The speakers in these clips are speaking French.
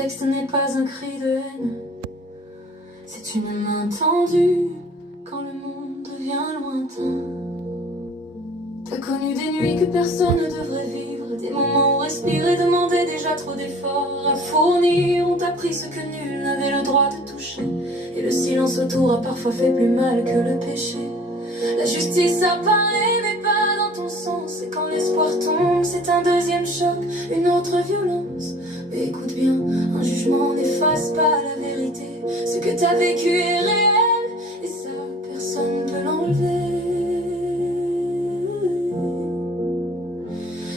texte n'est pas un cri de haine. C'est une main tendue quand le monde devient lointain. T'as connu des nuits que personne ne devrait vivre, des moments où respirer demandait déjà trop d'efforts à fournir. On t'a appris ce que nul n'avait le droit de toucher, et le silence autour a parfois fait plus mal que le péché. La justice a parlé mais pas dans ton sens, et quand l'espoir tombe c'est un deuxième choc, une autre violence. Mais écoute bien, un jugement n'efface pas la vérité. Ce que t'as vécu est réel, et ça personne ne peut l'enlever.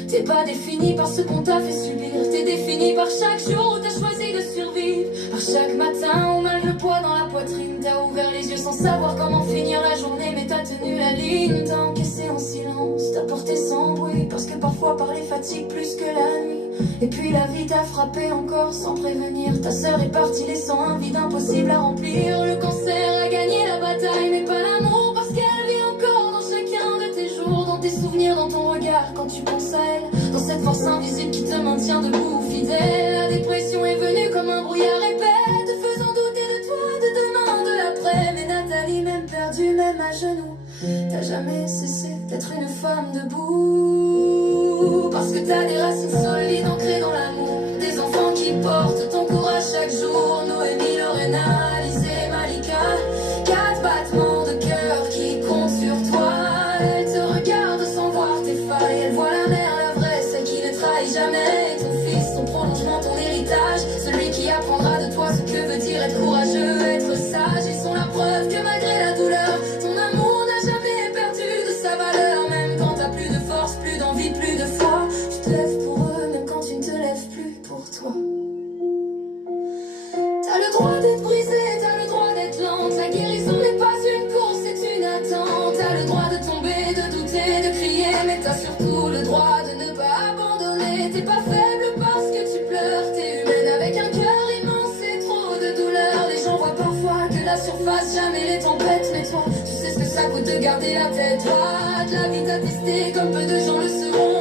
T'es pas défini par ce qu'on t'a fait subir, t'es défini par chaque jour où t'as choisi de survivre. Par chaque matin où malgré le poids dans la poitrine, t'as ouvert les yeux sans savoir comment finir la journée, mais t'as tenu la ligne. T'as encaissé en silence, t'as porté sans bruit, parce que parfois parler fatigue plus que la nuit. Et puis la vie t'a frappé encore sans prévenir. Ta sœur est partie laissant un vide impossible à remplir. Le cancer a gagné la bataille mais pas l'amour, parce qu'elle vit encore dans chacun de tes jours, dans tes souvenirs, dans ton regard quand tu penses à elle, dans cette force invisible qui te maintient debout, fidèle. La dépression est venue comme un brouillard épais, te faisant douter de toi, de demain, de l'après. Mais Nathalie, même perdue, même à genoux, t'as jamais cessé d'être une femme debout. Parce que t'as des racines solides ancrées dans l'amour, des enfants qui portent ton courage chaque jour. Noémie, Lorena, Alizé, Malika, 4 battements de cœur qui comptent sur toi. Elle te regarde sans voir tes failles, elle voit la mère, la vraie, celle qui ne trahit jamais. Ton fils, ton prolongement, ton héritage, celui qui apprendra de toi ce que veut dire être courageux, être sage. Ils sont la preuve que malgré la douleur, ton amour n'a jamais perdu de sa valeur. Même quand t'as plus de force, plus d'envie, plus de foi, tu te lèves pour eux, même quand tu ne te lèves plus pour toi. T'as le droit d'être brisé, t'as le droit d'être lente. La guérison n'est pas une course, c'est une attente. T'as le droit de tomber, de douter, de crier, mais t'as surtout le droit de ne pas abandonner. T'es pas faible parce que tu pleures, t'es humaine avec un cœur immense et trop de douleur. Les gens voient parfois que la surface, jamais les tempêtes, mais toi, tu sais ce que ça coûte de garder la tête droite. La vie t'a testé comme peu de gens le seront.